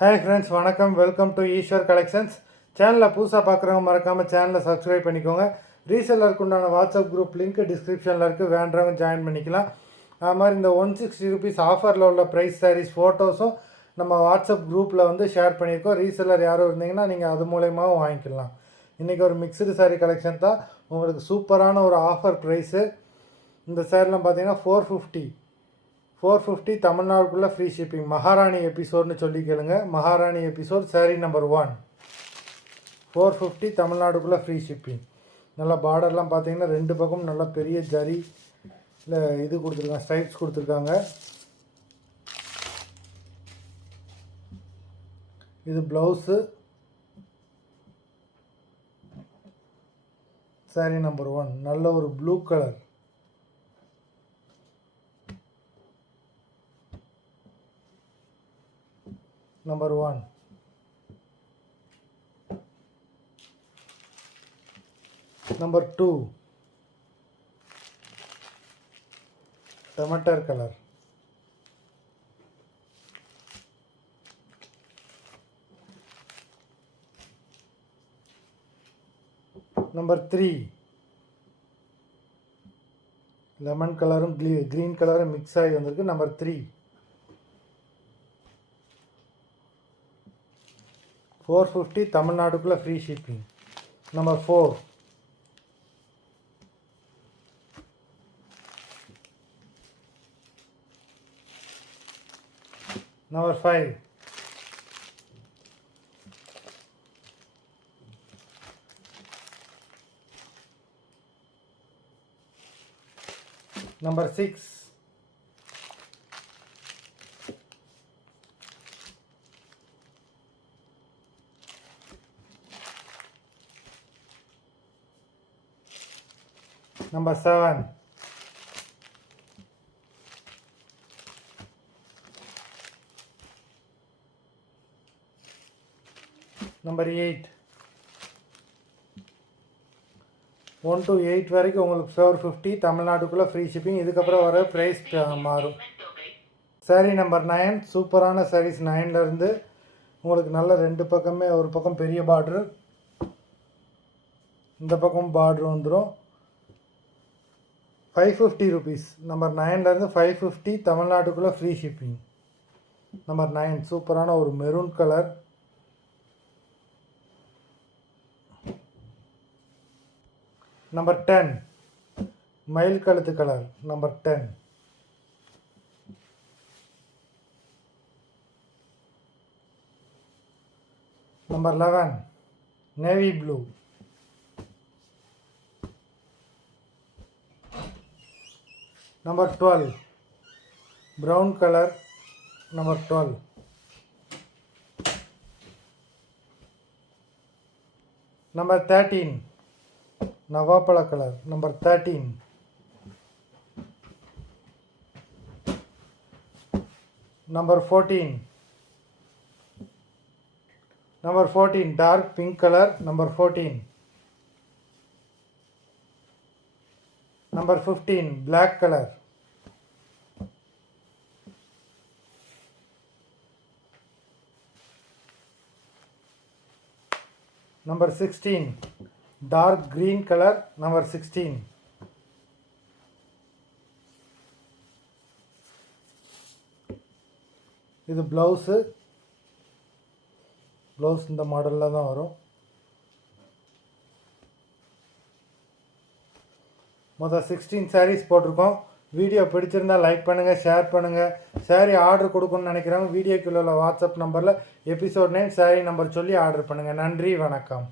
Hi friends, வணக்கம். Welcome to Eswar collections. சேனலில் புதுசாக பார்க்குறவங்க மறக்காமல் சேனலை சப்ஸ்கிரைப் பண்ணிக்கோங்க. ரீசெல்லருக்கு உண்டான வாட்ஸ்அப் குரூப் லிங்க் டிஸ்கிரிப்ஷனில் இருக்குது, வேண்டவங்க ஜாயின் பண்ணிக்கலாம். அது மாதிரி இந்த 160 ரூபீஸ் ஆஃபரில் உள்ள ப்ரைஸ் சாரீஸ் ஃபோட்டோஸும் நம்ம வாட்ஸ்அப் குரூப்பில் வந்து ஷேர் பண்ணியிருக்கோம். ரீசெல்லர் யாரும் இருந்தீங்கன்னா நீங்கள் அது மூலயமாவும் வாங்கிக்கலாம். இன்றைக்கி ஒரு மிக்சடு சாரீ கலெக்ஷன் தான். உங்களுக்கு சூப்பரான ஒரு ஆஃபர் ப்ரைஸு. இந்த சாரீலாம் பார்த்தீங்கன்னா 450 தமிழ்நாடுக்குள்ளே ஃப்ரீ ஷிப்பிங். மகாராணி எபிசோட்னு சொல்லி கேளுங்க. மகாராணி எபிசோட் சாரீ நம்பர் 1, 450 தமிழ்நாடுக்குள்ளே ஃப்ரீ ஷிப்பிங். நல்லா பார்டர்லாம் பார்த்தீங்கன்னா ரெண்டு பக்கம் நல்லா பெரிய ஜரி இல்லை இது கொடுத்துருக்காங்க, ஸ்ட்ரைப்ஸ் கொடுத்துருக்காங்க. இது ப்ளவுஸு. சாரீ நம்பர் 1 நல்ல ஒரு blue colour. Number 1. Number 2 tomato colour. Number 3 lemon கலரும் க்ரீன் கலரும் மிக்ஸ் ஆகி வந்திருக்கு. நம்பர் 3 450 தமிழ்நாடுக்குள்ளே free shipping. Number 4 number 5 number 6 number 7 number 8 1 to 8 வரைக்கும் உங்களுக்கு 450 தமிழ்நாட்டுக்குள்ளே ஃப்ரீ ஷிப்பிங். இதுக்கப்புறம் வர ப்ரைஸ் மாறும். சாரீ நம்பர் 9 சூப்பரான சாரீஸ். 9லேருந்து உங்களுக்கு நல்ல ரெண்டு பக்கமே, ஒரு பக்கம் பெரிய பார்ட்ரு, இந்த பக்கம் பார்ட்ரு வந்துடும். 550 ரூபீஸ். நம்பர் 9லேருந்து 550 தமிழ்நாட்டுக்குள்ளே ஃப்ரீ ஷிப்பிங். நம்பர் 9 சூப்பரான ஒரு மெரூன் கலர். நம்பர் 10 மயில் கழுத்து கலர். நம்பர் 10. நம்பர் 11 navy blue. Number 12 brown color. Number 12. Number 13 Navapala color. Number 13. Number 14. Number 14 dark pink color. Number 14. Number 15 black color. Number 16 dark green color. Number 16. இது ப்ளவுஸு. ப்ளவுஸ் இந்த மாடலில் தான் வரும். மொத்தம் 16 சாரீஸ் போட்டிருக்கோம். வீடியோ பிடிச்சிருந்தால் லைக் பண்ணுங்கள், ஷேர் பண்ணுங்கள். சாரீ ஆர்டர் கொடுக்கணும்னு நினைக்கிறவங்க வீடியோக்குள்ள வாட்ஸ்அப் நம்பரில் எபிசோட் நேம், சாரீ நம்பர் சொல்லி ஆர்டர் பண்ணுங்கள். நன்றி, வணக்கம்.